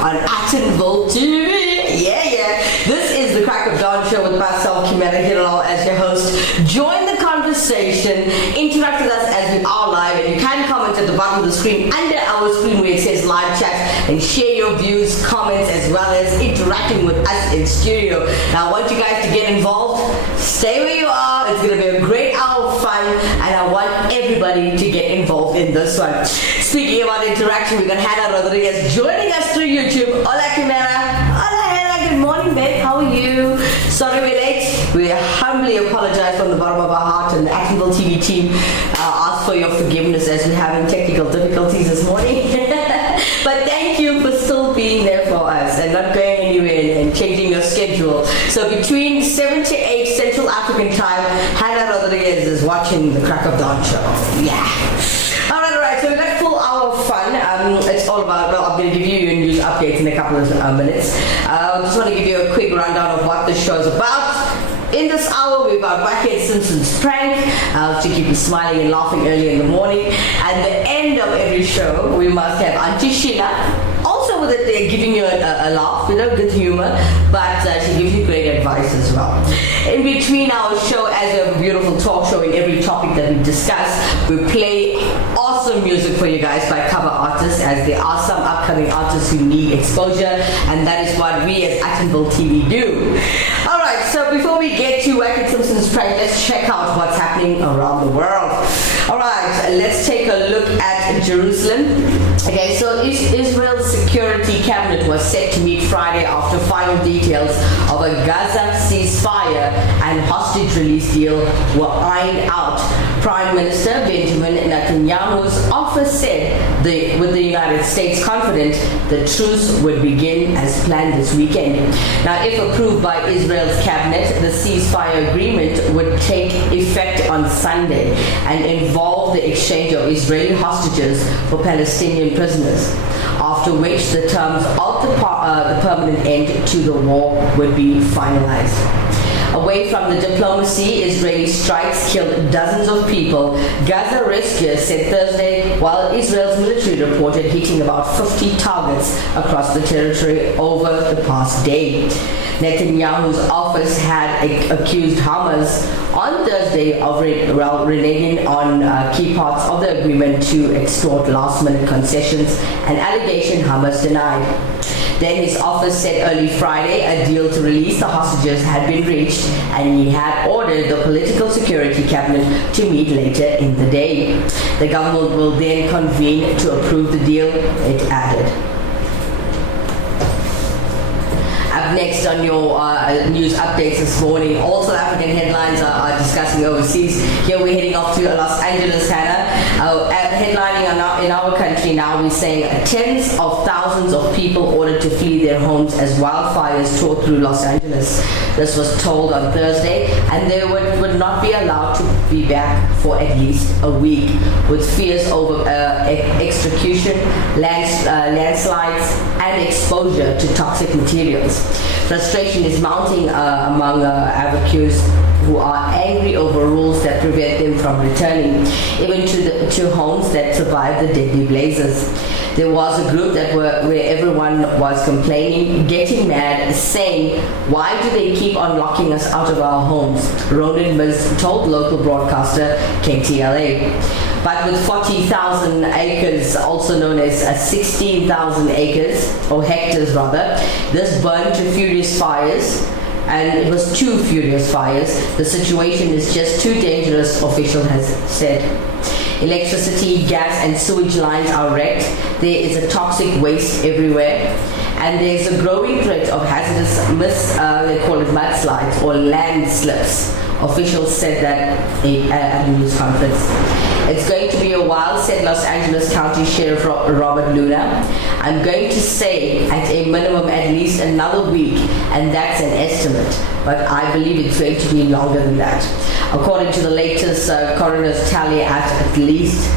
on Actonville TV. Yeah. This is the Crack of Dawn show with myself, Kimera, Heeralal, as your host. Join the conversation, interact with us as we are live, and you can comment at the bottom of the screen, under our screen where it says live chat, and share your views, comments, as well as interacting with us in studio. Now, I want you guys to get involved. Stay where you are. It's going to be a great hour of fun, and I want everybody to get involved in this one. Speaking about interaction, we got Hannah Rodriguez joining us through YouTube. Hola, Kimera. Hola, Hannah. Good morning, babe. How are you? Sorry we're late. We humbly apologize from the bottom of our heart, and the Actonville TV team ask for your forgiveness as we're having technical difficulties this morning. But thank you for still being there for us and not going anywhere and changing your schedule. So between 7 to 8 Central African time, Hannah Rodriguez is watching the Crack of Dawn show. Yeah. Alright, so we've got a full hour of fun. It's all about, well, I'm going to give you your news updates in a couple of minutes. I just want to give you a quick rundown of what the show is about. In this hour, we've got Bucket Simpson's prank to keep you smiling and laughing early in the morning. At the end of every show, we must have Auntie Sheila. Also with it, they're giving you a laugh, good humor, but she gives you great advice as well. In between our show, as we have a beautiful talk show in every topic that we discuss, we play awesome music for you guys by cover artists, as there are some upcoming artists who need exposure, and that is what we as Actonville TV do. Alright, so before we get to Bucket Simpson's prank, let's check out what's happening around the world. Alright, let's take a look at Jerusalem. Okay, so Israel's security cabinet was set to meet Friday after final details of a Gaza ceasefire and hostage release deal were ironed out. Prime Minister Benjamin Netanyahu's office said with the United States confident the truce would begin as planned this weekend. Now, if approved by Israel's cabinet, the ceasefire agreement would take effect on Sunday and involve the exchange of Israeli hostages for Palestinian prisoners, after which the terms of the permanent end to the war would be finalized. Away from the diplomacy, Israeli strikes killed dozens of people, Gaza rescuers said Thursday, while Israel's military reported hitting about 50 targets across the territory over the past day. Netanyahu's office had accused Hamas on Thursday of reneging on key parts of the agreement to extort last-minute concessions, an allegation Hamas denied. Then his office said early Friday a deal to release the hostages had been reached, and he had ordered the political security cabinet to meet later in the day. The government will then convene to approve the deal, it added. Up next on your news updates this morning, all South African headlines are discussing overseas. Here we're heading off to Los Angeles, Hannah. Headlining in our country now, we're saying tens of thousands of people ordered to flee their homes as wildfires tore through Los Angeles. This was told on Thursday, and they would not be allowed to be back for at least a week, with fears over execution, landslides, and exposure to toxic materials. Frustration is mounting among evacuees who are angry over rules that prevent them from returning, even to homes that survived the deadly blazes. There was a group where everyone was complaining, getting mad, saying, "Why do they keep on locking us out of our homes?" Ronan Miz told local broadcaster KTLA. But with 40,000 acres, also known as 16,000 acres, or hectares rather, this burned to furious fires, and it was 2 furious fires. The situation is just too dangerous, official has said. Electricity, gas, and sewage lines are wrecked. There is a toxic waste everywhere, and there's a growing threat of hazardous they call it mudslides or landslips. Officials said that at a news conference. It's going to be a while, said Los Angeles County Sheriff Robert Luna. I'm going to say at a minimum at least another week, and that's an estimate, but I believe it's going to be longer than that. According to the latest coroner's tally, at least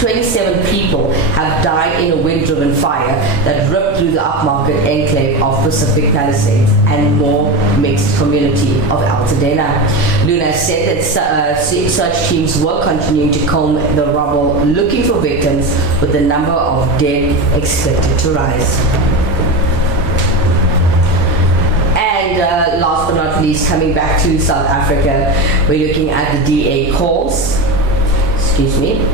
27 people have died in a wind-driven fire that ripped through the upmarket enclave of Pacific Palisades and more mixed community of Altadena. Luna said that search teams were continuing to comb the rubble looking for victims, with the number of dead expected to rise. police coming back to South Africa. We're looking at the DA calls. Excuse me.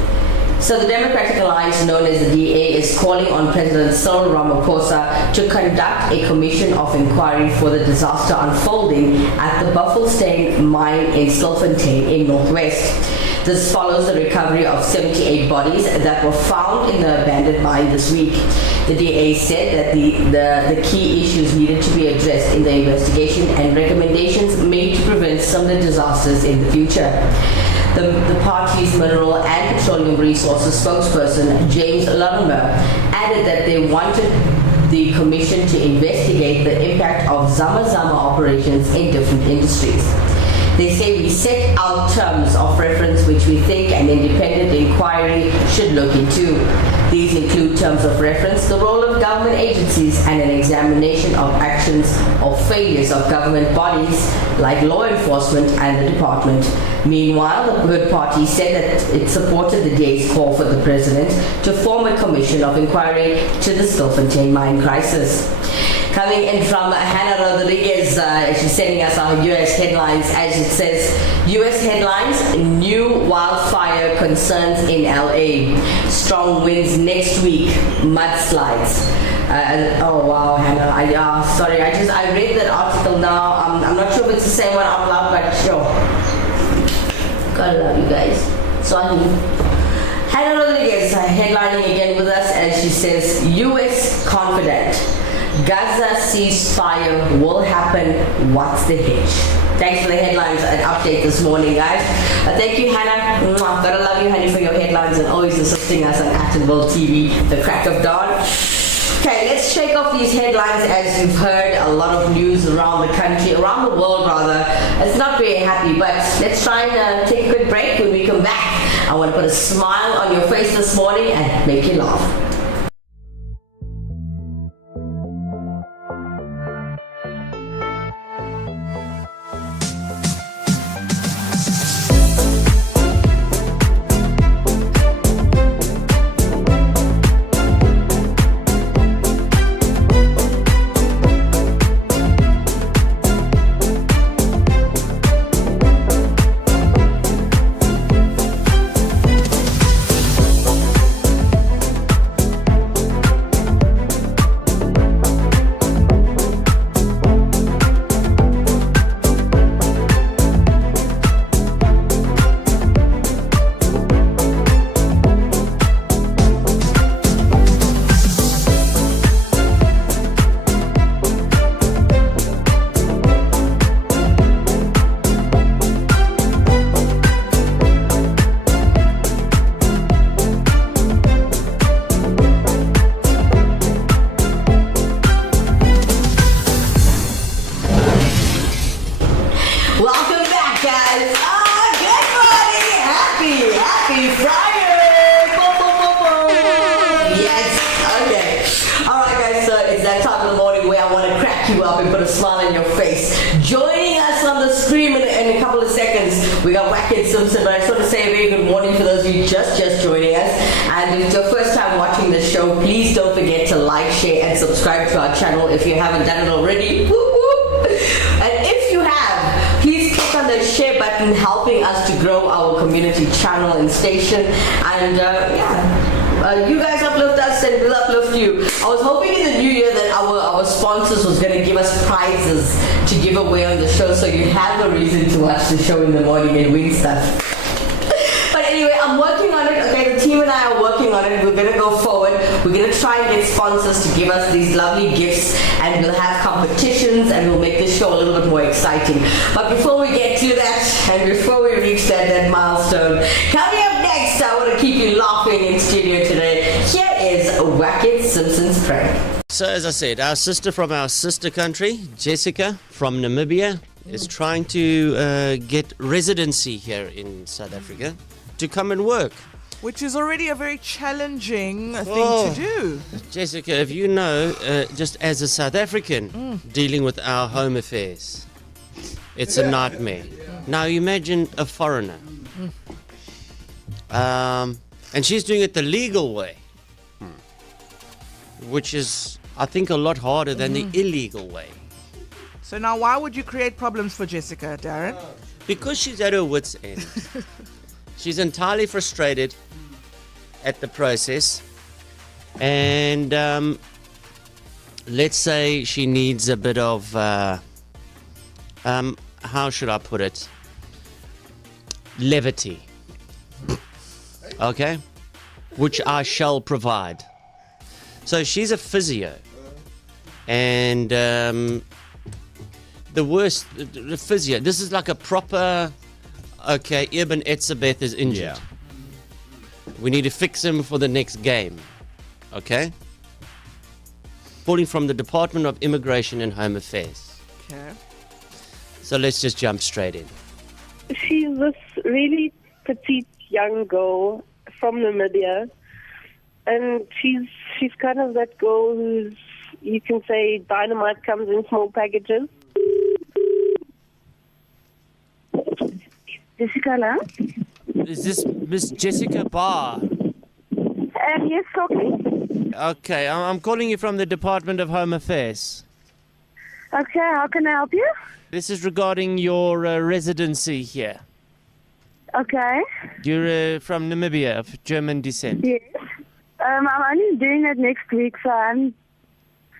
So the Democratic Alliance, known as the DA, is calling on President Cyril Ramaphosa to conduct a commission of inquiry for the disaster unfolding at the Baffelstein mine in Stilfontein in Northwest. This follows the recovery of 78 bodies that were found in the abandoned mine this week. The DA said that the key issues needed to be addressed in the investigation and recommendations made to prevent similar disasters in the future. The party's Mineral and Petroleum Resources spokesperson, James Larimer, added that they wanted the commission to investigate the impact of Zama operations in different industries. They say we set out terms of reference which we think an independent inquiry should look into. These include terms of reference, the role of government agencies, and an examination of actions or failures of government bodies like law enforcement and the department. Meanwhile, the Good Party said that it supported the DA's call for the president to form a commission of inquiry to the Stilfontein mine crisis. Coming in from Hannah Rodriguez, she's sending us our U.S. headlines. As it says, U.S. headlines, new wildfire concerns in L.A. Strong winds next week, mudslides. Oh wow, Hannah, I read that article now. I'm not sure if it's the same one out loud, but sure. Gotta love you guys. So Hannah Rodriguez headlining again with us, as she says, U.S. confident. Gaza ceasefire will happen. What's the hitch? Thanks for the headlines and update this morning, guys. Thank you, Hannah. Gotta love you, honey, for your headlines and always assisting us on Actonville TV, the crack of dawn. Okay, let's shake off these headlines. As you've heard, a lot of news around the country, around the world rather. It's not very happy, but let's try and take a quick break. When we come back, I want to put a smile on your face this morning and make you laugh. We got Wackett Simpson, but I just want to say a very good morning for those of you just joining us. And if it's your first time watching the show, please don't forget to like, share, and subscribe to our channel if you haven't done it already. Woo woo. And if you have, please click on the share button, helping us to grow our community channel and station. And you guys uplift us and we'll uplift you. I was hoping in the new year that our sponsors was going to give us prizes to give away on the show, so you'd have a reason to watch the show in the morning and win stuff. But anyway, I'm working on it. Okay, the team and I are working on it. We're going to go forward. We're going to try and get sponsors to give us these lovely gifts, and we'll have competitions, and we'll make this show a little bit more exciting. But before we get to that, and before we reach that milestone, coming up next, I want to keep you laughing in studio today. Here is Wackett Simpson's prank. So as I said, our sister from our sister country, Jessica from Namibia, is trying to get residency here in South Africa to come and work. Which is already a very challenging thing to do. Jessica, if you know, just as a South African dealing with our home affairs, it's a nightmare. Now imagine a foreigner. And she's doing it the legal way, which is, I think, a lot harder than the illegal way. So now why would you create problems for Jessica, Darren? Because she's at her wit's end. She's entirely frustrated at the process. And let's say she needs a bit of, how should I put it? Levity. Okay? Which I shall provide. So she's a physio. And the physio, this is like a proper, okay, Ibn Etzebeth is injured. Yeah. We need to fix him for the next game. Okay? Calling from the Department of Immigration and Home Affairs. Okay. So let's just jump straight in. She's this really petite young girl from Namibia, and she's kind of that girl who's, you can say, dynamite comes in small packages. Jessica, hello? Is this Miss Jessica Barr? Yes, talking. Okay, I'm calling you from the Department of Home Affairs. Okay, how can I help you? This is regarding your residency here. Okay. You're from Namibia, of German descent. Yes. I'm only doing it next week, so I haven't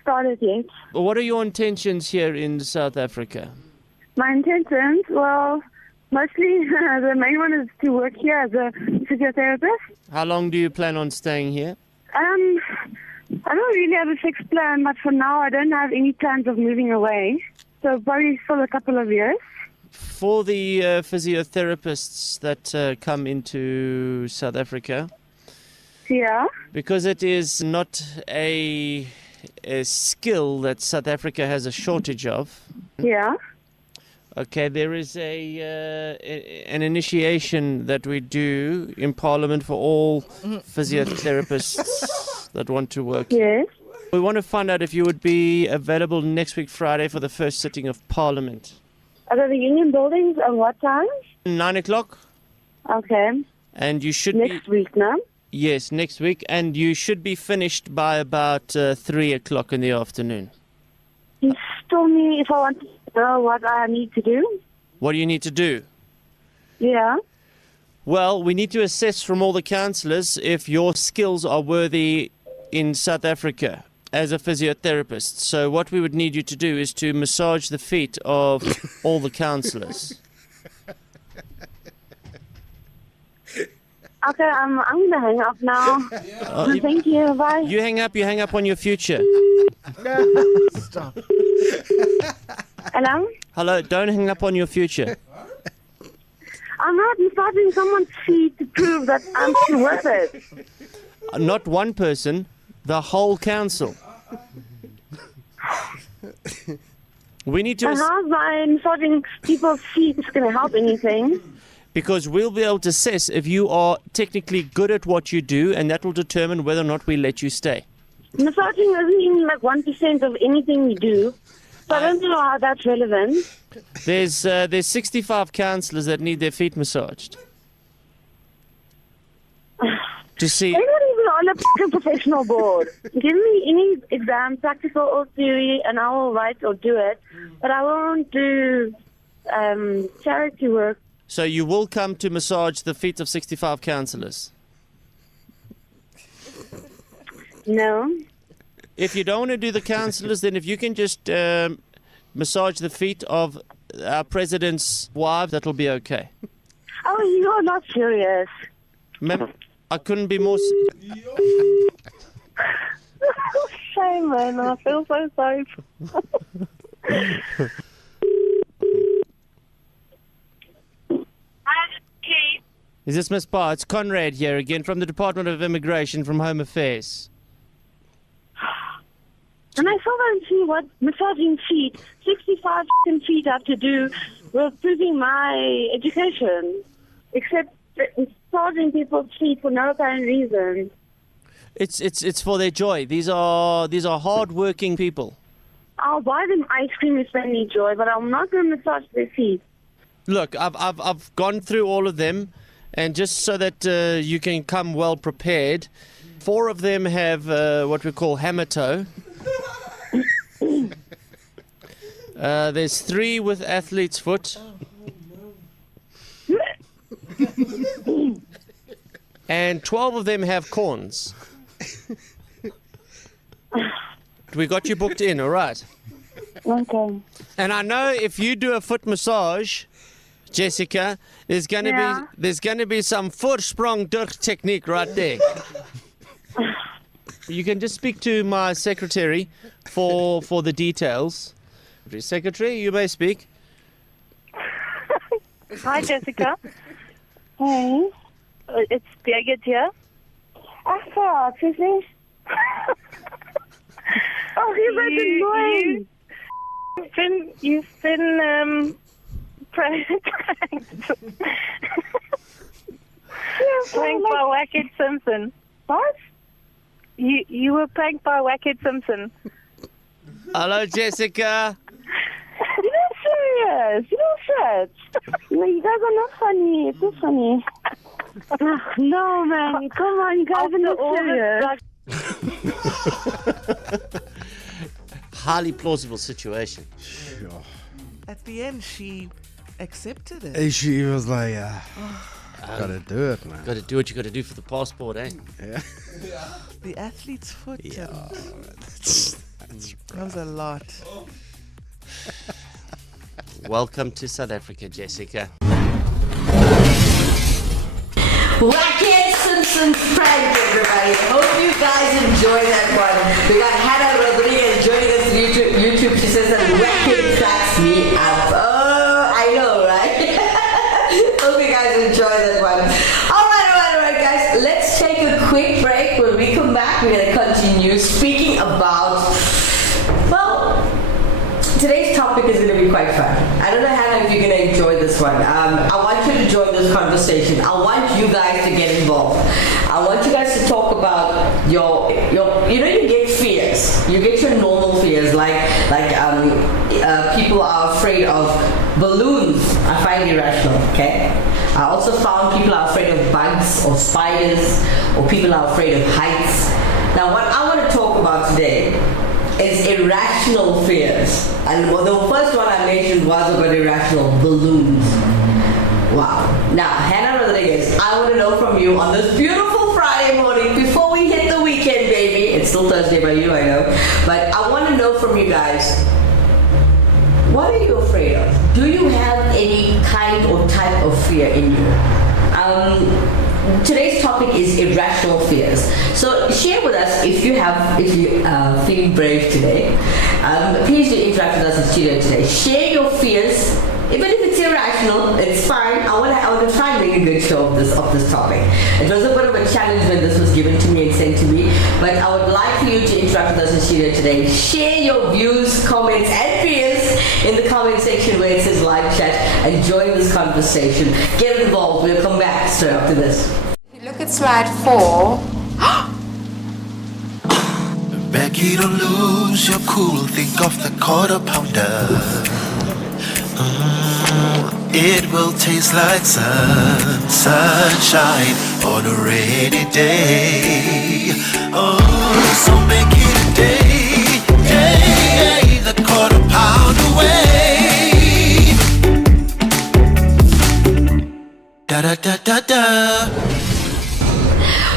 started yet. What are your intentions here in South Africa? My intentions, well, mostly the main one is to work here as a physiotherapist. How long do you plan on staying here? I don't really have a fixed plan, but for now I don't have any plans of moving away. So probably for a couple of years. For the physiotherapists that come into South Africa, Yeah. because it is not a skill that South Africa has a shortage of. Yeah. Okay, there is an initiation that we do in Parliament for all physiotherapists that want to work. Yes. We want to find out if you would be available next week Friday for the first sitting of Parliament. Are the Union buildings at what time? 9 o'clock, Okay. and you should Next be... week, no? Yes, next week, and you should be finished by about 3 o'clock in the afternoon. You told me if I want to know what I need to do. What do you need to do? Yeah. Well, we need to assess from all the councillors if your skills are worthy in South Africa as a physiotherapist. So what we would need you to do is to massage the feet of all the councillors. Okay, I'm going to hang up now. Thank you. Bye. You hang up on your future. Stop. Hello? Hello, don't hang up on your future. I'm not massaging someone's feet to prove that I'm still worth it. Not one person, the whole council. We need to... And how's my massaging people's feet going to help anything? Because we'll be able to assess if you are technically good at what you do, and that will determine whether or not we let you stay. Massaging isn't even like 1% of anything you do. So I don't know how that's relevant. There's 65 councillors that need their feet massaged. To see... I'm not even on a fucking professional board. Give me any exam, practical or theory, and I will write or do it. But I won't do charity work. So you will come to massage the feet of 65 councillors? No. If you don't want to do the councillors, then if you can just massage the feet of our president's wife, that'll be okay. Oh, you're not serious. Ma'am, I couldn't be more... Shame, man. I feel so sorry. Is this Miss Barr? It's Conrad here again from the Department of Immigration from Home Affairs. And I still don't see what massaging feet, 65 feet have to do with proving my education. Except massaging people's feet for no apparent reason. It's for their joy. These are hard-working people. I'll buy them ice cream if they need joy, but I'm not going to massage their feet. Look, I've gone through all of them, and just so that you can come well prepared, 4 of them have what we call hammer toe. There's 3 with athlete's foot. And 12 of them have corns. We got you booked in, all right? Okay. And I know if you do a foot massage, Jessica, there's gonna be some voorsprong durch technique right there. You can just speak to my secretary for the details. Secretary, you may speak. Hi, Jessica. Hey. It's Birgit here. Ach so, tschüssi. Oh, you guys annoying. You've been pranked. Pranked by Wackett Simpson. What? You were pranked by Wackett Simpson. Hello, Jessica. You're not serious. You're not serious. No, you guys are not funny. It's not funny. No, man. Come on, you guys are not serious. Highly plausible situation. At the end, she accepted it. She was like, gotta do it, man. Got to do what you got to do for the passport, eh? Yeah. The athlete's foot. Yeah. That was a lot. Welcome to South Africa, Jessica. Wackett Simpson's prank, everybody. Hope you guys enjoy that one. We got Hannah Rodriguez joining us on YouTube. She says that Wackett cracks me up. Oh, I know, right? Hope you guys enjoy that one. All right, guys. Let's take a quick break. When we come back, we're going to continue speaking about, well, today's topic is going to be quite fun. I don't know, Hannah, if you're going to enjoy this one. I want you to join this conversation. I want you guys to get involved. I want you guys to talk about your you get fears. You get your normal fears, like people are afraid of balloons. I find irrational, okay? I also found people are afraid of bugs or spiders, or people are afraid of heights. Now, what I want to talk about today is irrational fears. And the first one I mentioned was about irrational balloons. Wow. Now, Hannah Rodriguez, I want to know from you on this beautiful Friday morning, before we hit the weekend, baby. It's still Thursday by you, I know. But I want to know from you guys, what are you afraid of? Do you have any kind or type of fear in you? Today's topic is irrational fears. So share with us if you feeling brave today. Please do interact with us in the studio today. Share your fears, even if it's irrational. It's fine. I want to try and make a good show of this topic. It was a bit of a challenge when this was given to me and sent to me, but I would like for you to interact with us in the studio today. Share your views, comments, and fears in the comment section where it says live chat, and join this conversation. Get involved. We'll come back straight after this. If you look at slide 4. Becky, don't lose your cool. Think of the quarter pounder. It will taste like sunshine on a rainy day. Oh, so make it a day, the quarter pound away. Da da da da da.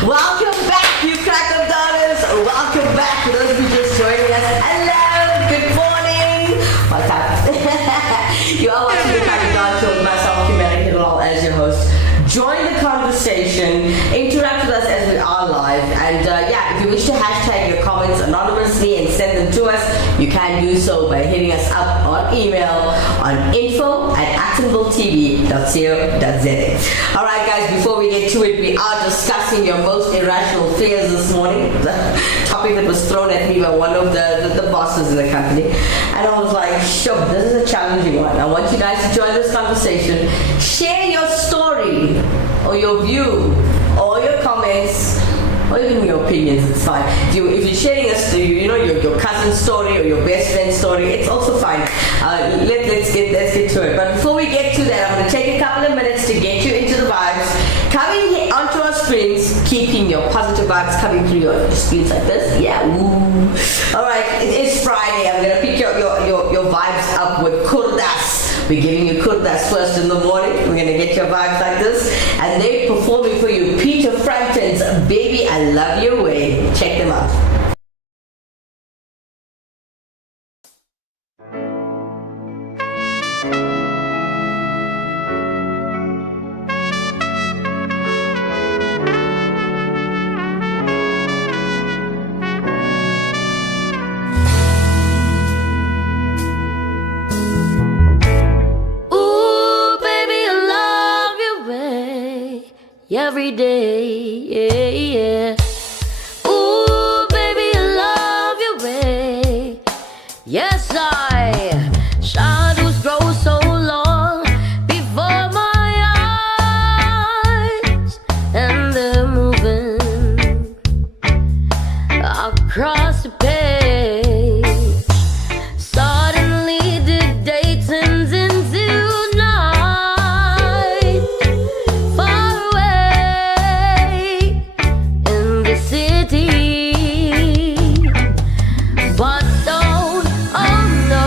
Welcome back, you crack of daughters. Welcome back to those of you just joining us. Hello, good morning. Welcome. You are watching the Crack of Dawn show with myself, Kimera, Heeralal, as your host. Join the conversation, interact with us as we are live, and if you wish to hashtag your comments anonymously and send them to us, you can do so by hitting us up on email on info@actonvilletv.co.za. Alright guys, before we get to it, we are discussing your most irrational fears this morning, the topic that was thrown at me by one of the bosses in the company, and I was like, sure, this is a challenging one. I want you guys to join this conversation, share your story, or your view, or your comments, or even your opinions. It's fine. If you're sharing a story, your cousin's story or your best friend's story, it's also fine. Let's get to it. But before we get to that, I'm going to take a couple of minutes to get you into the vibes. Coming here onto our screens, keeping your positive vibes coming through your screens like this. Yeah. Woo. All right. It is Friday. I'm going to pick your vibes up We're giving you kurtas first in the morning. We're gonna get your vibes like this, and they're performing for you Peter Frampton's "Baby I Love Your Way." Check them out. Every day, yeah, yeah. Ooh, baby, I love your way. Yes, shadows grow so long before my eyes, and they're moving across the page. Suddenly the day turns into night, far away in the city. But don't, oh no,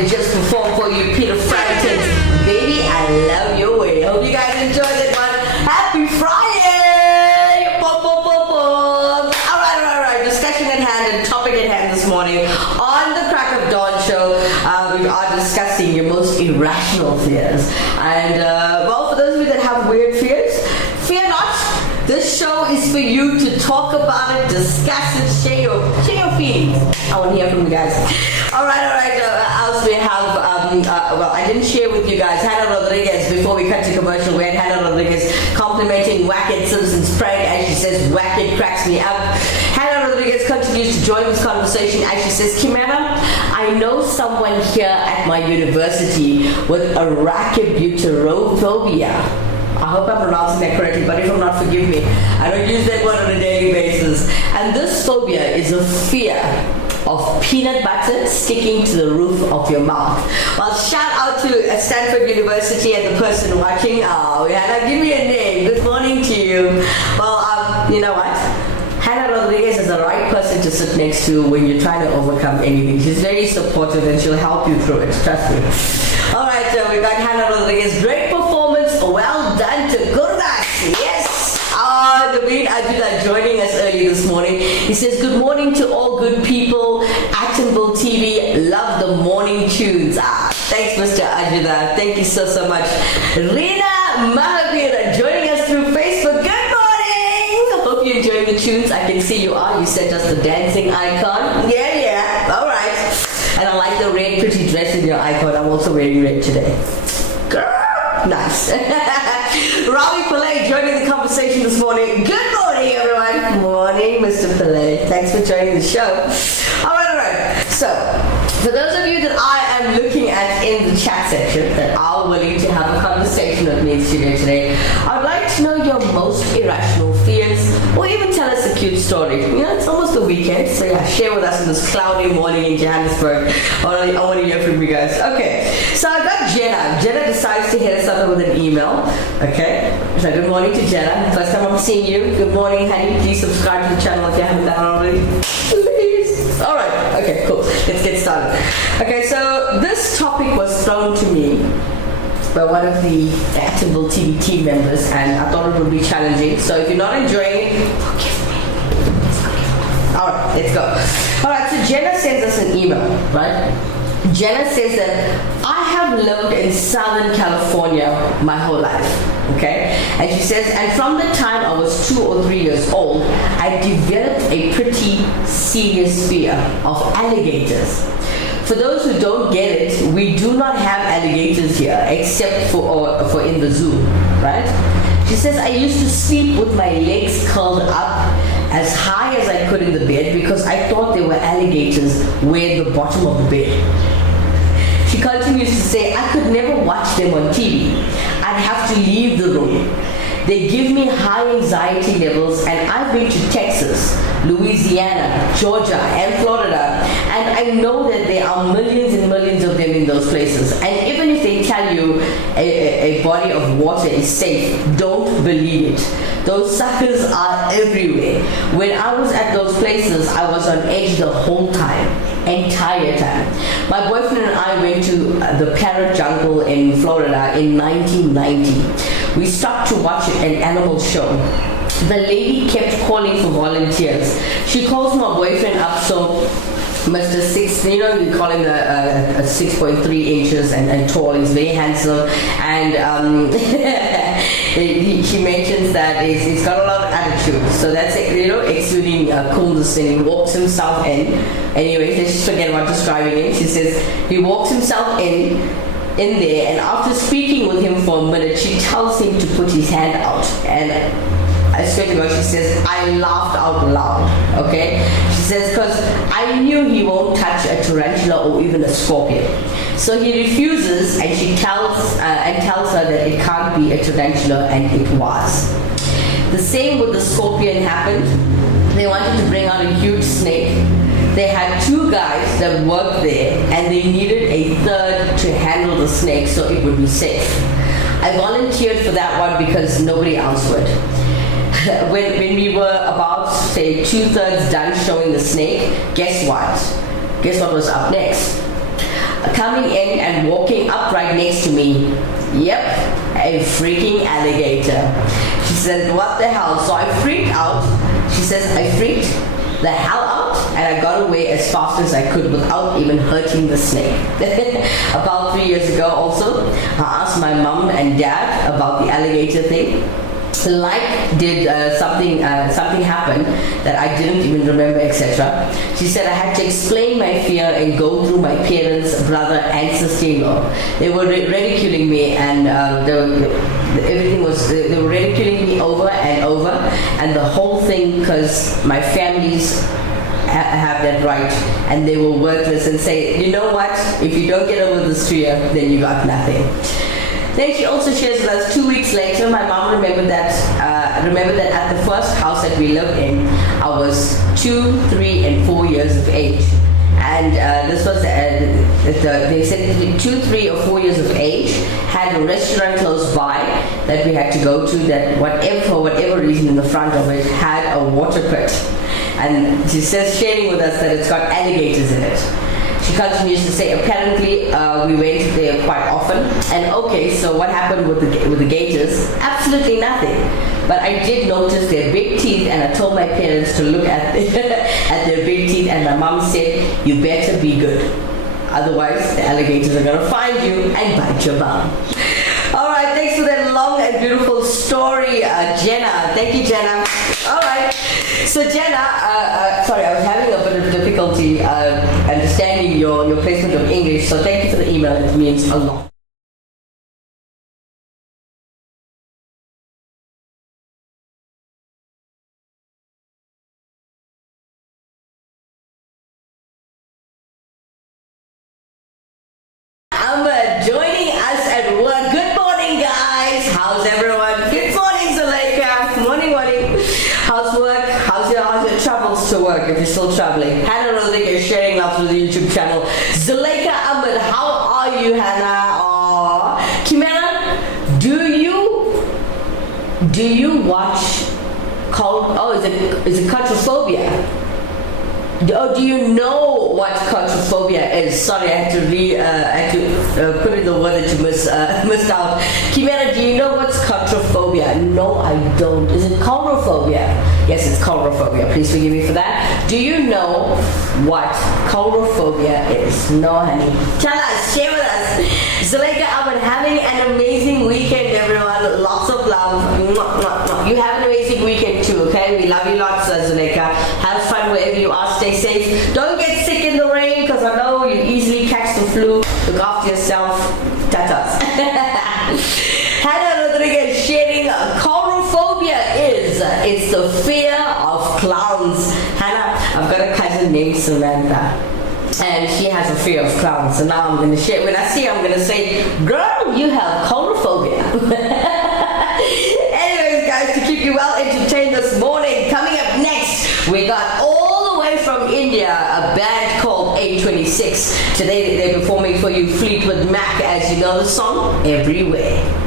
they just performed for you, Peter Frampton's Baby, I Love Your Way. Hope you guys enjoyed that one. Happy Friday! Pop, pop, pop, pop. All right. Discussion at hand and topic at hand this morning on the Crack of Dawn show. We are discussing your most irrational fears. And, well, for those of you that have weird fears, fear not. This show is for you to talk about it, discuss it, share your feelings. I want to hear from you guys. All right. Else we have, well, I didn't share with you guys, Hannah Rodriguez, before we cut to commercial, we had Hannah Rodriguez complimenting Wackett Simpson's prank, and she says, Wackett cracks me up. Hannah Rodriguez continues to join this conversation as she says, Kimera, I know someone here at my university with arachibutyrophobia. I hope I'm pronouncing that correctly, but if I'm not, forgive me. I don't use that word on a daily basis. And this phobia is a fear of peanut butter sticking to the roof of your mouth. Well, shout out to Stanford University and the person watching. Oh, Hannah, give me a name. Good morning to you. Well, you know what? Hannah Rodriguez is the right person to sit next to when you're trying to overcome anything. She's very supportive and she'll help you through it. Trust me. All right, so we got Hannah Rodriguez. Great performance. Well done to Gurdas. Yes. Naveen Ajula joining us early this morning. He says, good morning to all good people. Actonville TV. Love the morning tunes. Thanks, Mr. Ajula. Thank you so much. Rina Mahavira joining us through Facebook. Good morning. Hope you're enjoying the tunes. I can see you are. You sent us the dancing icon. Yeah. All right. And I like the red pretty dress in your icon. I'm also wearing red today. Girl. Nice. Ravi Pillay joining the conversation this morning. Good morning, everyone. Good morning, Mr. Pillay. Thanks for joining the show. All right. So, for those of you that I am looking at in the chat section that are willing to have a conversation with me in studio today, I'd like to know your most irrational fears, or even tell us a cute story. You know, it's almost the weekend, so yeah, share with us on this cloudy morning in Johannesburg. I want to hear from you guys. Okay, so I got Jenna. Jenna decides to hit us up with an email. Okay, so good morning to Jenna. First time I'm seeing you. Good morning, honey. Please subscribe to the channel if you haven't done already. Please. All right. Okay, cool. Let's get started. Okay, so this topic was thrown to me by one of the Actonville TV team members, and I thought it would be challenging. So if you're not enjoying it, forgive me. All right, let's go. All right, so Jenna sends us an email, right? Jenna says that I have lived in Southern California my whole life. Okay, and she says, and from the time I was 2 or 3 years old, I developed a pretty serious fear of alligators. For those who don't get it, we do not have alligators here except for in the zoo, right? She says, I used to sleep with my legs curled up as high as I could in the bed because I thought there were alligators where the bottom of the bed. She continues to say, I could never watch them on TV. I'd have to leave the room. They give me high anxiety levels, and I've been to Texas, Louisiana, Georgia, and Florida, and I know that there are millions and millions of them in those places. And even if they tell you a body of water is safe, don't believe it. Those suckers are everywhere. When I was at those places, I was on edge the whole time, entire time. My boyfriend and I went to the Parrot Jungle in Florida in 1990. We stopped to watch an animal show. The lady kept calling for volunteers. She calls my boyfriend up, so Mr. Six, you know, we call him a 6.3 inches and tall. He's very handsome, and she mentions that he's got a lot of attitude. So that's, you know, exuding coolness, and he walks himself in. Anyway, let's just forget about describing him. She says he walks himself in there, and after speaking with him for a minute, she tells him to put his hand out, and I swear to God, she says, I laughed out loud, okay? She says, because I knew he won't touch a tarantula or even a scorpion. So he refuses, and she tells her that it can't be a tarantula, and it was. The same with the scorpion happened. They wanted to bring out a huge snake. They had 2 guys that worked there, and they needed a third to handle the snake so it would be safe. I volunteered for that one because nobody else would. When we were about, say, 2/3 done showing the snake, guess what? Guess what was up next? coming in and walking up right next to me. Yep, a freaking alligator. She said, what the hell? So I freaked out. She says, I freaked the hell out and I got away as fast as I could without even hurting the snake. About 3 years ago also, I asked my mom and dad about the alligator thing. Like did something happen that I didn't even remember, etc. She said I had to explain my fear and go through my parents, brother and sister-in-law. They were ridiculing me and they were ridiculing me over and over, and the whole thing because my families have that right and they were worthless, and say, you know what, if you don't get over this fear, then you got nothing. Then she also shares with us 2 weeks later, my mom remembered that at the first house that we lived in, I was 2, 3, and 4 years of age. And this was, they said 2, 3, or 4 years of age, had a restaurant close by that we had to go to that for whatever reason in the front of it had a water pit. And she says, sharing with us that it's got alligators in it. She continues to say, apparently we went there quite often. And okay, so what happened with the gators? Absolutely nothing. But I did notice their big teeth, and I told my parents to look at at their big teeth, and my mom said, you better be good. Otherwise, the alligators are going to find you and bite your bum. All right, thanks for that long and beautiful story, Jenna. Thank you, Jenna. All right. So Jenna, sorry, I was having a bit of difficulty understanding your placement of English, so thank you for the email. It means a lot. Joining us at work. Good morning, guys. How's everyone? Good morning, Zuleika. Morning. How's work? How's your travels to work if you're still traveling? Hannah Rodriguez sharing love through the YouTube channel. Zuleika Ahmed, how are you, Hannah? Kimera, do you watch is it Claustrophobia? Do you know what claustrophobia is? Sorry, I had to put in the word that you missed out. Kimera, do you know what's claustrophobia? No, I don't. Is it coulrophobia? Yes, it's coulrophobia. Please forgive me for that. Do you know what coulrophobia is? No, honey. Tell us, share with us. Zuleika, I've been having an amazing weekend, everyone. Lots of love. You have an amazing weekend too, okay? We love you lots, Zuleika. Have fun wherever you are. Stay safe. Don't get sick in the rain, because I know you easily catch the flu. Look after yourself. Tatas. Hannah Rodriguez sharing coulrophobia it's the fear of clowns. Hannah, I've got a cousin named Samantha, and she has a fear of clowns. So now I'm going to share. When I see her, I'm going to say, girl, you have coulrophobia. Anyways, guys, to keep you well entertained this morning, coming up next, we got all the way from India, a band called A26. Today they're performing for you Fleetwood Mac, as you know the song, Everywhere.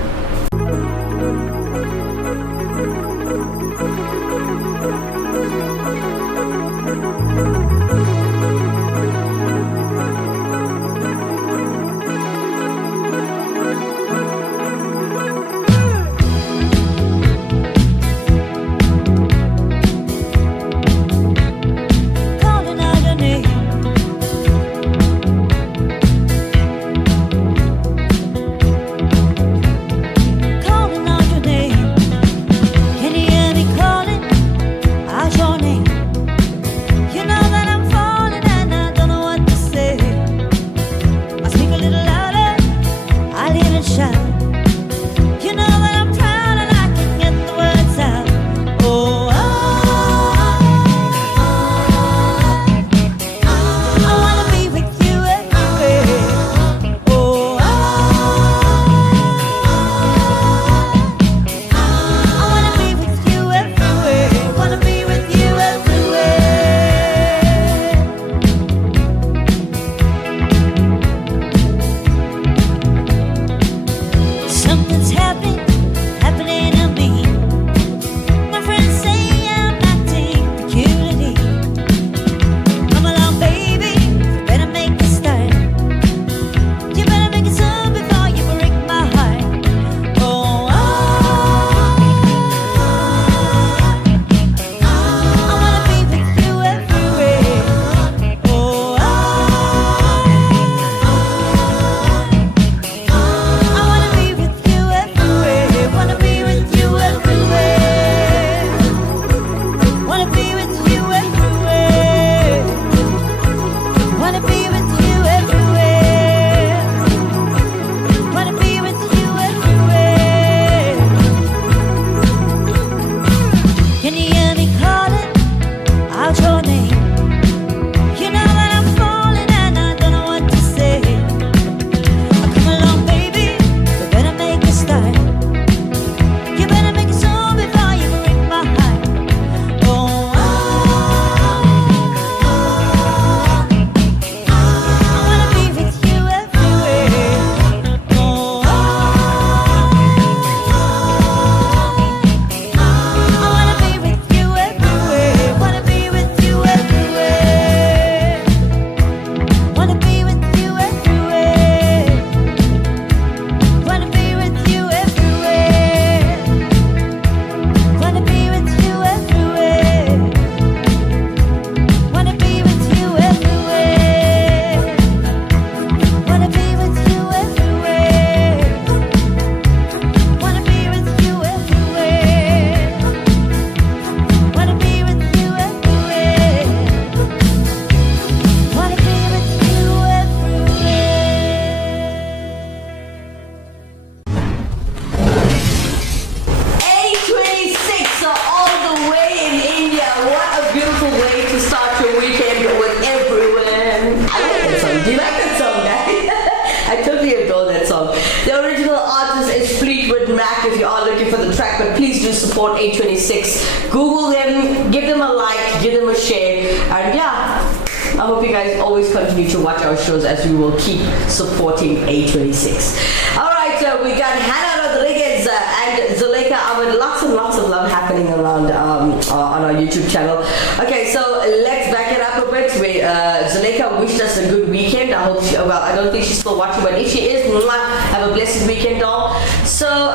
do support 826. Google them, give them a like, give them a share, and yeah, I hope you guys always continue to watch our shows as we will keep supporting 826. All right, we got Hannah Rodriguez and Zuleika Ahmed. Lots and lots of love happening around on our YouTube channel. Okay, so let's back it up a bit. Zuleika wished us a good weekend. I hope she, well, I don't think she's still watching, but if she is, have a blessed weekend, doll. So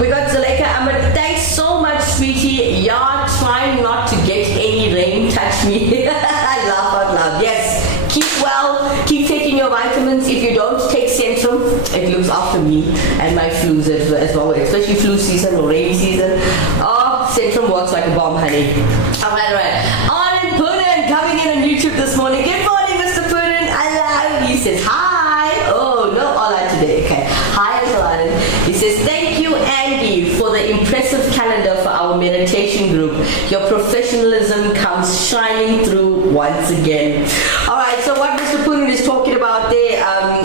we got Zuleika Ahmed. Thanks so much, sweetie. You're trying not to get any rain touch me. I laugh out loud. Yes, keep well, keep taking your vitamins. If you don't take Centrum, it looks after me and my flus as well, especially flu season or rainy season. Oh, Centrum works like a bomb, honey. Alright. Anand Poonen coming in on YouTube this morning. Good morning, Mr. Poonen. Hello. He says hi. Oh, no hola today. Okay. Hi, Anand. He says, thank you, Andy, for the impressive calendar for our meditation group. Your professionalism comes shining through once again. Alright, so what Mr. Poonen is talking about there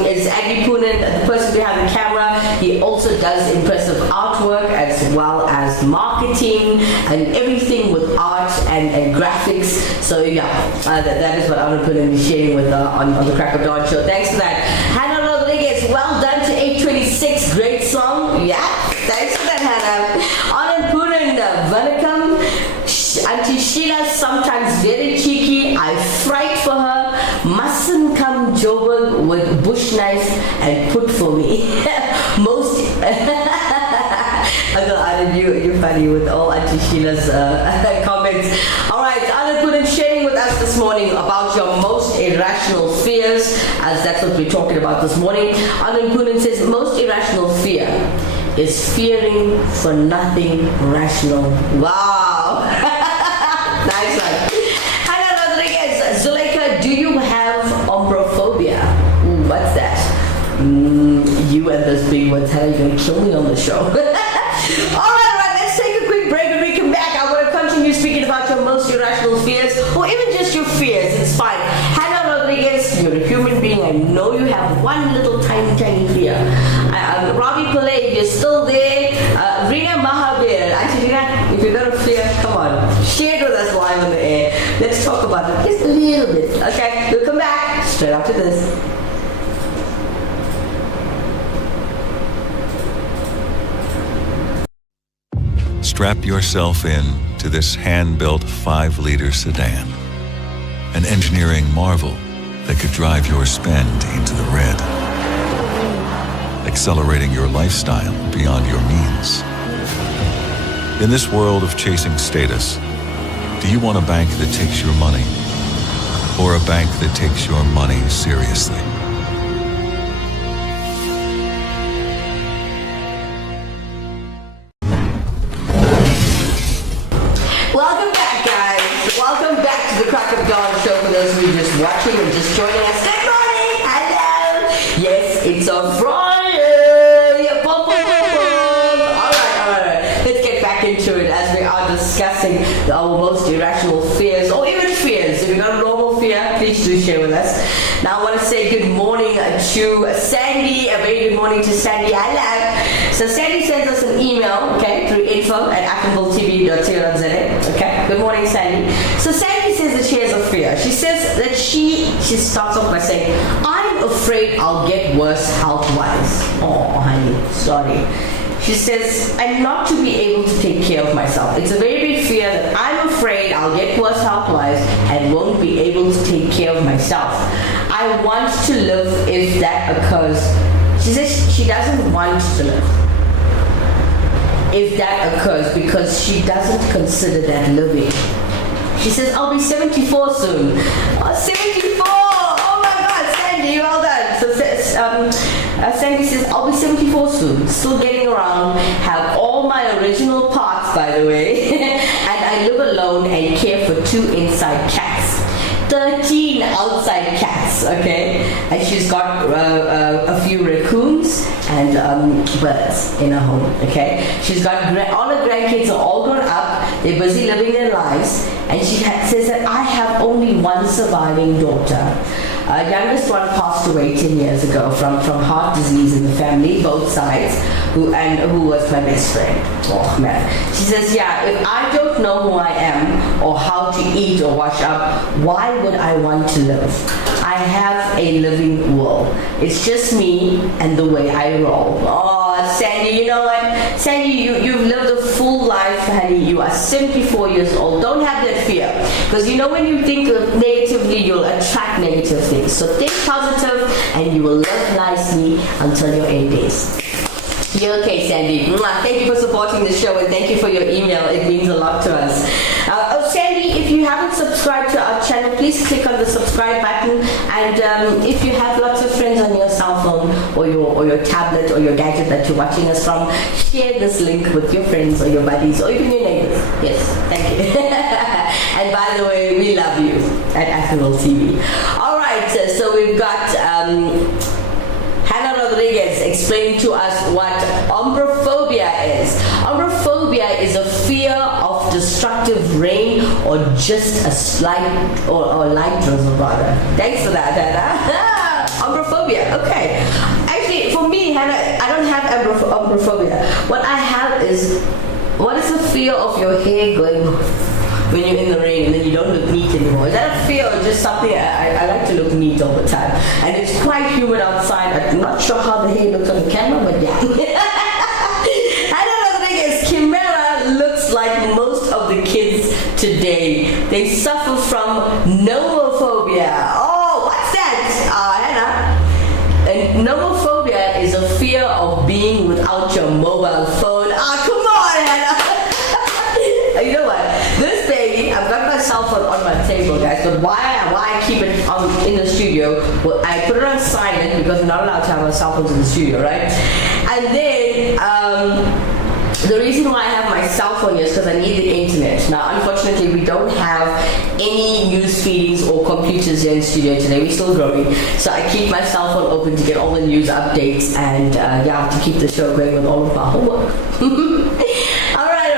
is Andy Poonen, the person behind the camera. He also does impressive artwork as well as marketing and everything with art and graphics. So yeah, that is what Anand Poonen is sharing with on the Crack of Dawn show. Thanks for that. Hannah Rodriguez, well done to 826. Great song. Yeah, thanks for that, Hannah. Anand Poonen, Vanakam. Auntie Sheila, sometimes very cheeky. I fright for her. Mustn't come Joburg with bush knife and put for me. Most. Anand, you're funny with all Auntie Sheila's comments. Alright, Anand Poonen sharing with us this morning about your most irrational fears, as that's what we're talking about this morning. Anand Poonen says, most irrational fear is fearing for nothing rational. Wow. Nice one. Hannah Rodriguez, Zuleika, do you have ombrophobia? Ooh, what's that? You and those big words, how are you going to kill me on the show? Alright, let's take a quick break. When we come back, I want to continue speaking about your most irrational fears, or even just your fears. It's fine. Hannah Rodriguez, you're a human being. I know you have one little tiny fear. Ravi Pillay, if you're still there. Rina Mahavir, actually, Rina, if you've got a fear, come on. Share it with us live on the air. Let's talk about it just a little bit. Okay, we'll come back straight after this. Strap yourself in to this hand-built 5-liter sedan. An engineering marvel that could drive your spend into the red. Accelerating your lifestyle beyond your means. In this world of chasing status, do you want a bank that takes your money or a bank that takes your money seriously? Welcome back, guys. Welcome back to the Crack of Dawn show for those who are just watching and just joining us. Good morning. Hello. Yes, it's a Friday. Boom, boom, boom, boom. All right. Let's get back into it as we are discussing our most irrational fears, or even fears. If you've got a normal fear, please do share with us. Now I want to say good morning to Sandy. A very good morning to Sandy. Hello. So Sandy sends us an email, okay, through info@actionabletv.co.za. Okay. Good morning, Sandy. So Sandy says that she has a fear. She says that she starts off by saying, I'm afraid I'll get worse health-wise. Oh, honey, sorry. She says, and not to be able to take care of myself. It's a very big fear that I'm afraid I'll get worse health-wise and won't be able to take care of myself. I want to live if that occurs. She says she doesn't want to live if that occurs because she doesn't consider that living. She says, I'll be 74 soon. Oh, 74! Oh my God, Sandy, well done. So Sandy says, I'll be 74 soon, still getting around, have all my original parts, by the way, and I live alone and care for 2 inside cats. 13 outside cats, okay? And she's got a few raccoons and birds in her home, okay? She's got all her grandkids are all grown up. They're busy living their lives, and she says that I have only one surviving daughter. Youngest one passed away 10 years ago from heart disease in the family, both sides, who was my best friend. Oh man. She says, yeah, if I don't know who I am or how to eat or wash up, why would I want to live? I have a living will. It's just me and the way I roll. Oh, Sandy, you know what? Sandy, you've lived a full life, honey. You are 74 years old. Don't have that fear. Because you know when you think negatively, you'll attract negative things. So think positive and you will live nicely until your end days. You're okay, Sandy. Thank you for supporting the show and thank you for your email. It means a lot to us. Sandy, if you haven't subscribed to our channel, please click on the subscribe button. And if you have lots of friends on your cell phone or your tablet or your gadget that you're watching us from, share this link with your friends or your buddies or even your neighbors. Yes, thank you. And by the way, we love you at Heeralal TV. All right, so we've got Hannah Rodriguez explained to us what umbrophobia is. Umbrophobia is a fear of destructive rain or just a slight or light drizzle rather. Thanks for that, Hannah. Umbrophobia, okay. Actually, for me, Hannah, I don't have umbrophobia. What I have is, what is the fear of your hair going when you're in the rain and then you don't look neat anymore? Is that a fear or just something? I like to look neat all the time. And it's quite humid outside. I'm not sure how the hair looks on the camera, but yeah. I don't know, the thing is, Kimera looks like most of the kids today. They suffer from nomophobia. Oh, what's that? Hannah? And nomophobia is a fear of being without your mobile phone. Come on, Hannah. You know what? This baby, I've got my cell phone on my table, guys. But why I keep it in the studio? Well, I put it on silent because we're not allowed to have our cell phones in the studio, right? And then the reason why I have my cell phone here is because I need the internet. Now, unfortunately, we don't have any news feedings or computers here in the studio today. We're still growing. So I keep my cell phone open to get all the news updates and to keep the show going with all of our homework. All right.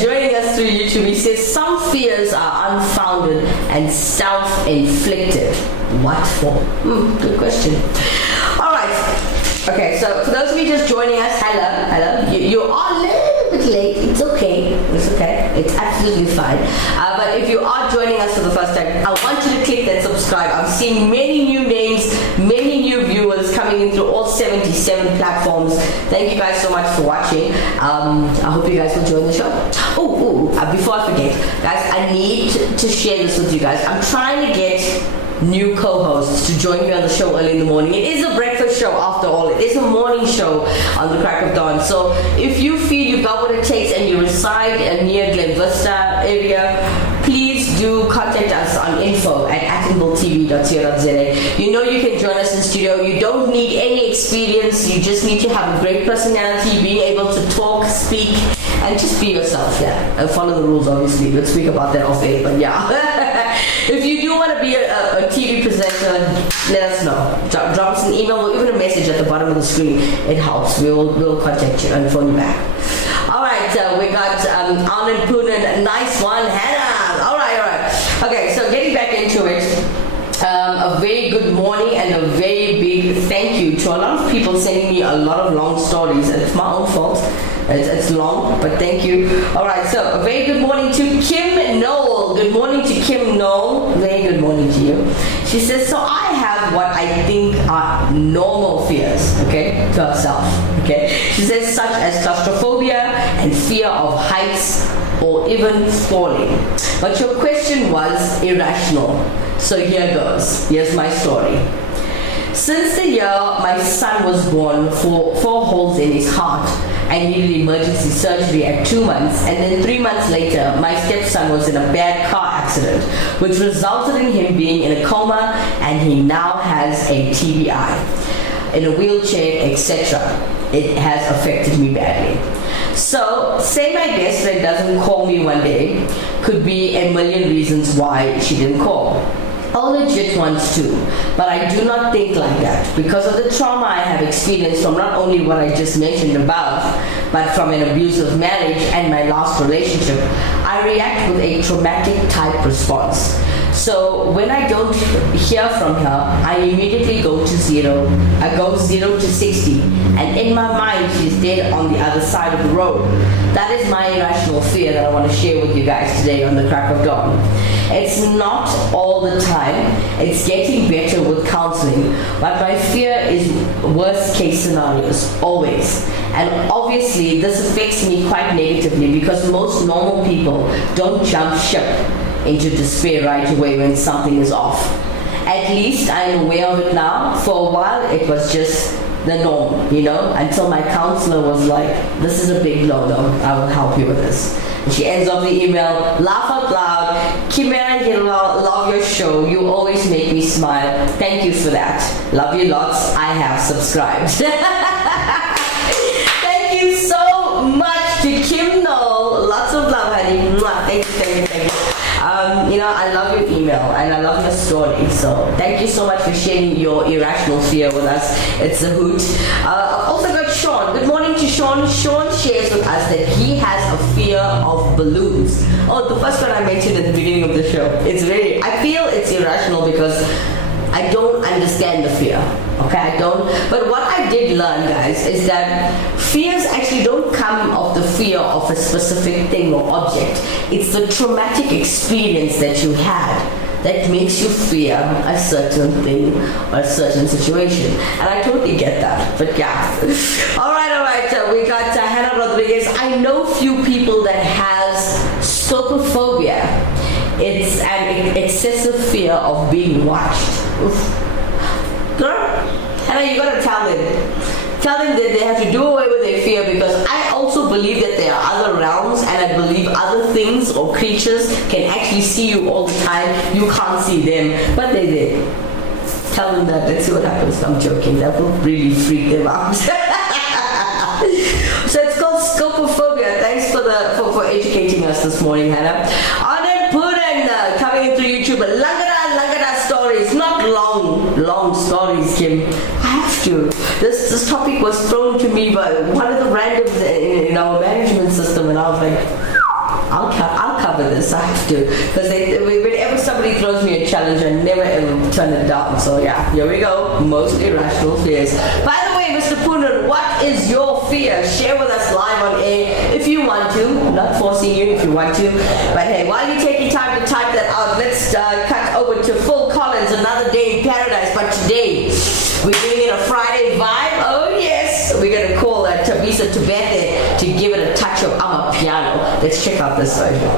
Joining us through YouTube, he says some fears are unfounded and self-inflicted. What for? Good question. All right. Okay, so for those of you just joining us, hello. You are a little bit late. It's okay. It's absolutely fine. But if you are joining us for the first time, I want you to click that subscribe. I'm seeing many new names, many new viewers coming in through all 77 platforms. Thank you guys so much for watching. I hope you guys will join the show. Before I forget, guys, I need to share this with you guys. I'm trying to get new co-hosts to join me on the show early in the morning. It is a breakfast show after all. It is a morning show on the crack of dawn. So if you feel you've got what it takes and you reside near Glen Vista area, please do contact us on info@attenbletv.co.za. You know you can join us in studio. You don't need any experience. You just need to have a great personality, being able to talk, speak, and just be yourself, and follow the rules, obviously. We'll speak about that off air, but yeah. If you do want to be a TV presenter, let us know. Drop us an email or even a message at the bottom of the screen. It helps. We'll contact you and phone you back. All right, we got Anand Poonen, nice one, Hannah. All right. Okay, so getting back into it. A very good morning and a very big thank you to a lot of people sending me a lot of long stories. It's my own fault. It's long, but thank you. All right, so a very good morning to Kim Noel. Good morning to Kim Noel. Very good morning to you. She says, so I have what I think are normal fears, okay, to herself, okay. She says such as claustrophobia and fear of heights or even falling. But your question was irrational. So here goes. Here's my story. Since the year my son was born, 4 holes in his heart, I needed emergency surgery at 2 months, and then 3 months later, my stepson was in a bad car accident, which resulted in him being in a coma, and he now has a TBI, in a wheelchair, etc. It has affected me badly. So, say my best friend doesn't call me one day, could be a million reasons why she didn't call. I'll legit wants to, but I do not think like that because of the trauma I have experienced from not only what I just mentioned above, but from an abusive marriage and my last relationship, I react with a traumatic type response. So when I don't hear from her, I immediately go to zero. I go 0 to 60, and in my mind, she's dead on the other side of the road. That is my irrational fear that I want to share with you guys today on the crack of dawn. It's not all the time. It's getting better with counseling, but my fear is worst case scenarios, always. And obviously, this affects me quite negatively because most normal people don't jump ship into despair right away when something is off. At least I'm aware of it now. For a while, it was just the norm, until my counselor was like, this is a big no-no, I will help you with this. And she ends off the email, laugh out loud, Kimera and Heeralal, love your show, you always make me smile. Thank you for that. Love you lots, I have subscribed. Thank you so much to Kim Noel. Lots of love, honey. Mwah. Thank you. I love your email and I love your story. So thank you so much for sharing your irrational fear with us. It's a hoot. I've also got Sean. Good morning to Sean. Sean shares with us that he has a fear of balloons. Oh, the first one I mentioned at the beginning of the show. I feel it's irrational because I don't understand the fear. Okay, I don't. But what I did learn, guys, is that fears actually don't come of the fear of a specific thing or object. It's the traumatic experience that you had that makes you fear a certain thing or a certain situation. And I totally get that. But yeah. All right. We got Hannah Rodriguez. I know few people that has scopophobia. It's an excessive fear of being watched. Oof. Girl, Hannah, you gotta tell them. Tell them that they have to do away with their fear, because I also believe that there are other realms, and I believe other things or creatures can actually see you all the time. You can't see them, but they're there. Tell them that. Let's see what happens. I'm joking. That will really freak them out. So it's called scopophobia. Thanks for educating us this morning, Hannah. Anand Puran coming in through YouTube. Langada stories, not long stories, Kim. I have to. This topic was thrown to me by one of the randoms in our management system, and I was like, I'll cover this. I have to, because whenever somebody throws me a challenge, I never ever turn it down. So yeah, here we go. Most irrational fears. By the way, Mr. Poonen, what is your fear? Share with us live on air if you want to. I'm not forcing you if you want to. But hey, while you're taking time to type that out, let's cut over to Phil Collins, Another Day in Paradise. But today, we're giving it a Friday vibe. Oh yes, we're gonna call Tabisa Tubete to give it a touch of Amapiano. Let's check out this version.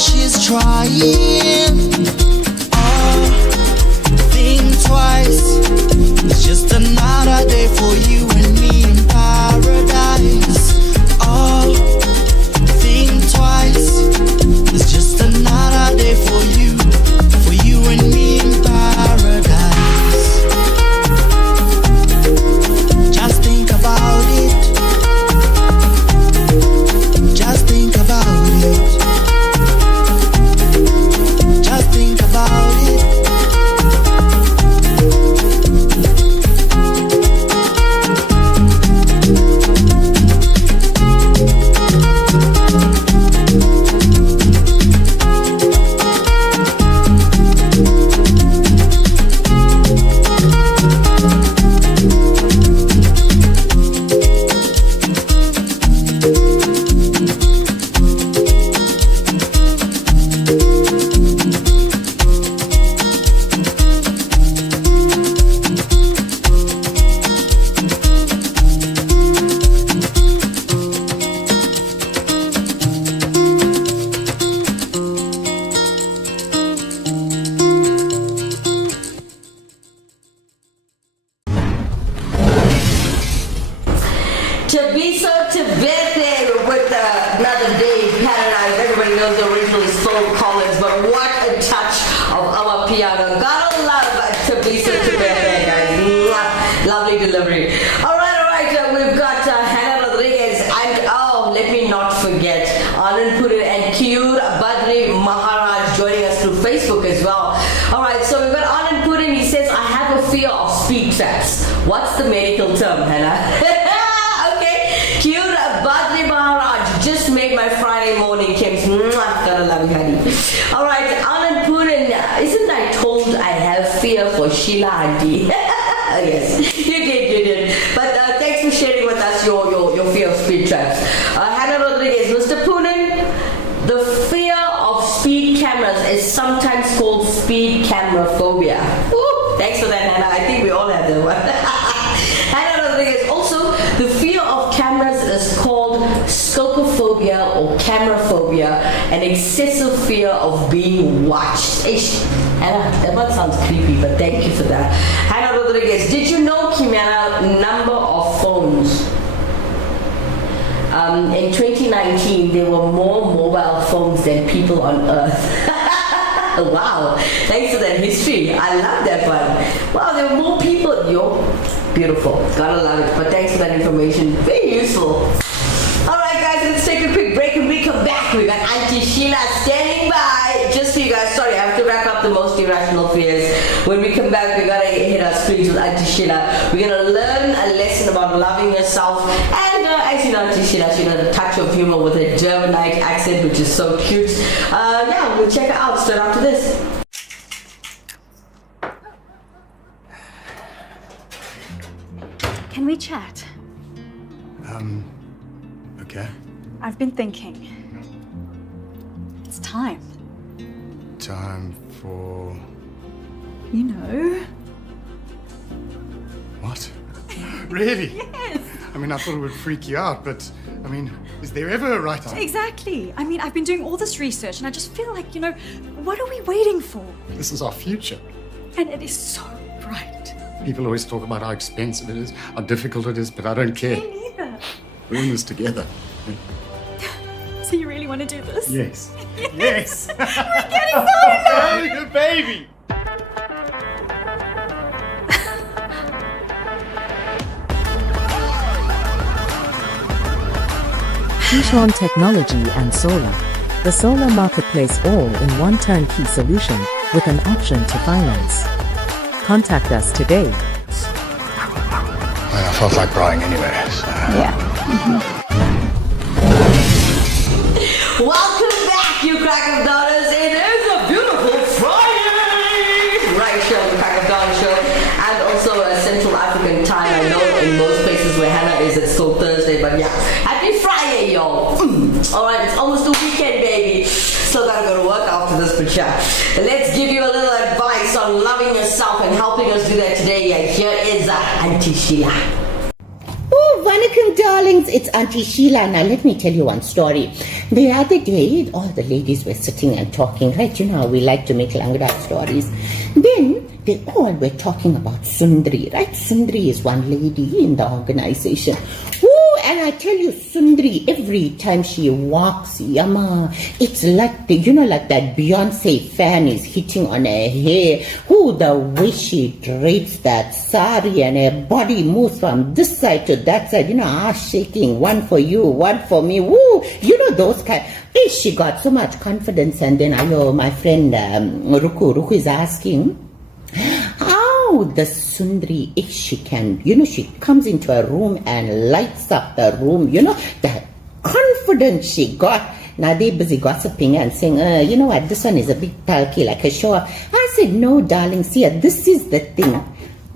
she's trying. Oh, think twice. It's just another day for you and me in paradise. Oh, think twice. It's just another day for you and me in paradise. Just think about it. Just think about it. Just think about it. With another day in paradise. Everybody knows the original is Phil Collins, but what a touch of our piano. Gotta love Tabisa Tibete, guys. Lovely delivery. Alright, we've got Hannah Rodriguez and let me not forget Anand Purin and Kyur Badri Maharaj joining us through Facebook as well. Alright, so we've got Anand Purin. He says, I have a fear of speed traps. What's the medical term, Hannah? Kyur Badri Maharaj just made my Friday morning, Kims. Gotta love you, honey. Alright, Anand Purin, isn't I told I have fear for Sheila Auntie? Yes, you did. But thanks for sharing with us your fear of speed traps. Hannah Rodriguez, Mr. Purin, the fear of speed cameras is sometimes called speed camera phobia. Ooh, thanks for that, Hannah. I think we all have that one. Hannah Rodriguez, also, the fear of cameras is called scopophobia or camera phobia, an excessive fear of being watched. Hannah, that one sounds creepy, but thank you for that. Hannah Rodriguez, did you know, Kimera, number of phones? In 2019, there were more mobile phones than people on Earth. Wow, thanks for that history. I love that one. Wow, there were more people. Yo, beautiful. Gotta love it. But thanks for that information. Very useful. Alright guys, let's take a quick break and we come back. We got Auntie Sheila standing by just for you guys. Sorry, I have to wrap up the most irrational fears. When we come back, we gotta hit our screens with Auntie Sheila. We're gonna learn a lesson about loving yourself. And as you know, Auntie Sheila, she got a touch of humor with her Germanite accent, which is so cute. Yeah, we'll check her out straight after this. Can we chat? Okay. I've been thinking. It's time. Time for... You know. What? Really? Yes. I mean, I thought it would freak you out, but, I mean, is there ever a right time? Exactly. I mean, I've been doing all this research and I just feel like, you know, what are we waiting for? This is our future. And it is so bright. People always talk about how expensive it is, how difficult it is, but I don't care. Me neither. We're in this together. So you really want to do this? Yes. Yes! We're getting started! Good baby! Kishon Technology and Solar. The solar marketplace all-in-one turnkey solution with an option to finance. Contact us today. I felt like crying anyway, so... Yeah. Welcome back, you Crack of Daughters. It is a beautiful Friday! Right here on the Crack of Dawn show. And also a Central African time. I know in most places where Hannah is, it's still Thursday, but yeah. Happy Friday, y'all. Alright, it's almost the weekend, baby. Still gotta go to work after this, but yeah. Let's give you a little advice on loving yourself and helping us do that today. Yeah, here is Auntie Sheila. Vanakkam Darlings, it's Auntie Sheila. Now, let me tell you one story. The other day, all the ladies were sitting and talking, right? You know how we like to make Langra stories. Then, they all were talking about Sundri, right? Sundri is one lady in the organization. Ooh, and I tell you, Sundri, every time she walks, Yama, it's like, like that Beyonce fan is hitting on her hair. Ooh, the way she drapes that sari and her body moves from this side to that side, shaking, one for you, one for me. Woo, those kind. She got so much confidence. And then, my friend Ruku is asking, how the Sundri, if she can, she comes into a room and lights up the room, the confidence she got. Now they're busy gossiping and saying, you know what, this one is a big talky like a show. I said, no, darling, see, this is the thing.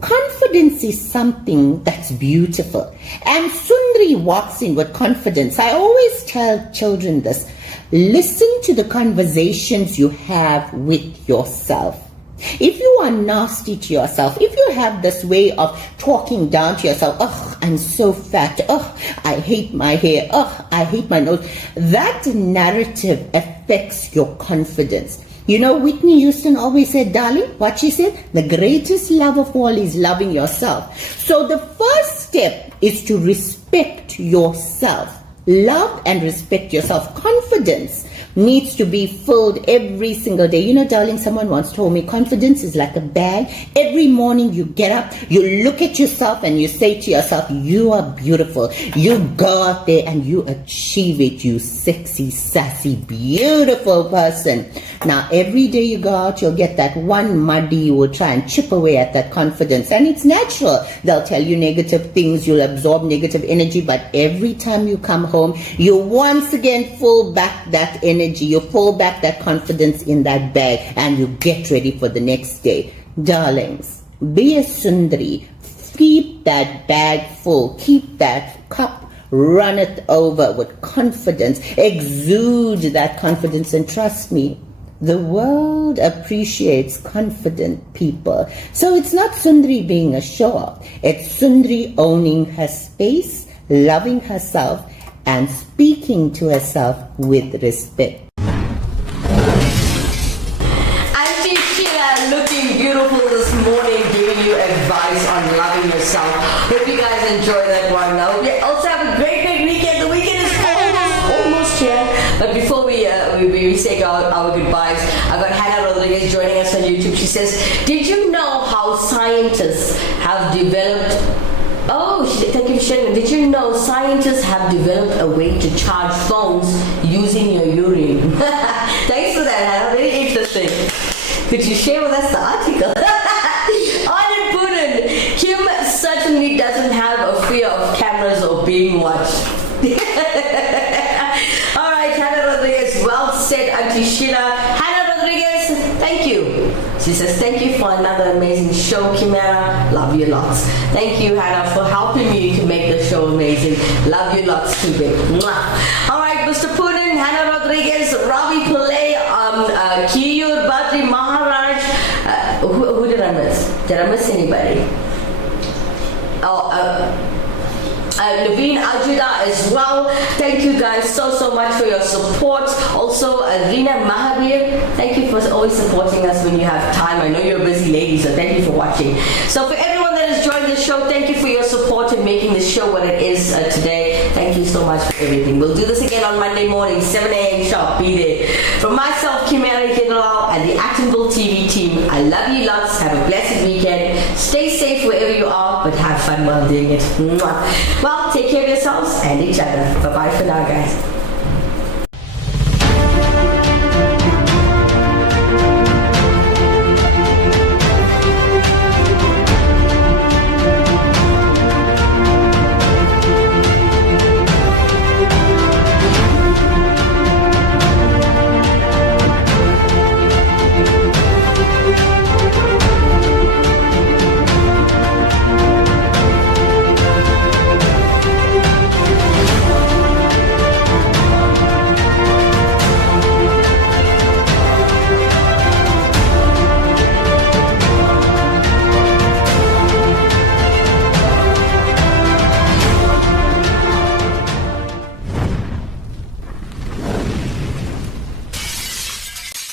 Confidence is something that's beautiful. And Sundri walks in with confidence. I always tell children this. Listen to the conversations you have with yourself. If you are nasty to yourself, if you have this way of talking down to yourself, oh, I'm so fat, oh, I hate my hair, oh, I hate my nose, that narrative affects your confidence. Whitney Houston always said, darling, what she said, the greatest love of all is loving yourself. So the first step is to respect yourself. Love and respect yourself. Confidence needs to be filled every single day. Darling, someone once told me confidence is like a bag. Every morning you get up, you look at yourself and you say to yourself, you are beautiful. You go out there and you achieve it, you sexy, sassy, beautiful person. Now, every day you go out, you'll get that one muddy, you will try and chip away at that confidence. And it's natural. They'll tell you negative things, you'll absorb negative energy, but every time you come home, you once again pull back that energy. You pull back that confidence in that bag and you get ready for the next day. Darlings, be a Sundri. Keep that bag full. Keep that cup, run it over with confidence. Exude that confidence, and trust me, the world appreciates confident people. So it's not Sundri being a show-off. It's Sundri owning her space, loving herself, and speaking to herself with respect. Auntie Sheila looking beautiful this morning, giving you advice on loving yourself. Hope you guys enjoy that one. Now, we also have a great weekend. The weekend is almost here. But before we say our goodbyes, I've got Hannah Rodriguez joining us on YouTube. She says, did you know how scientists have developed... Oh, thank you for sharing. Did you know scientists have developed a way to charge phones using your urine? Thanks for that, Hannah. Very interesting. Could you share with us the article? Arden Poonen. Kim certainly doesn't have a fear of cameras or being watched. All right, Hannah Rodriguez. Well said, Auntie Sheila. Hannah Rodriguez, thank you. She says, thank you for another amazing show, Kimera. Love you lots. Thank you, Hannah, for helping me to make the show amazing. Love you lots too, babe. Mwah. All right, Mr. Poonen, Hannah Rodriguez, Ravi Pillai, Kiyur Badri Maharaj. Who did I miss? Did I miss anybody? Naveen Ajuda as well. Thank you guys so much for your support. Also, Rina Mahabir, thank you for always supporting us when you have time. I know you're a busy lady, so thank you for watching. So for everyone that has joined the show, thank you for your support in making this show what it is today. Thank you so much for everything. We'll do this again on Monday morning, 7 a.m. sharp. Be there. From myself, Kimera, Heeralal, and the Actonville TV team, I love you lots. Have a blessed weekend. Stay safe wherever you are, but have fun while doing it. Mwah. Well, take care of yourselves and each other. Bye-bye for now, guys.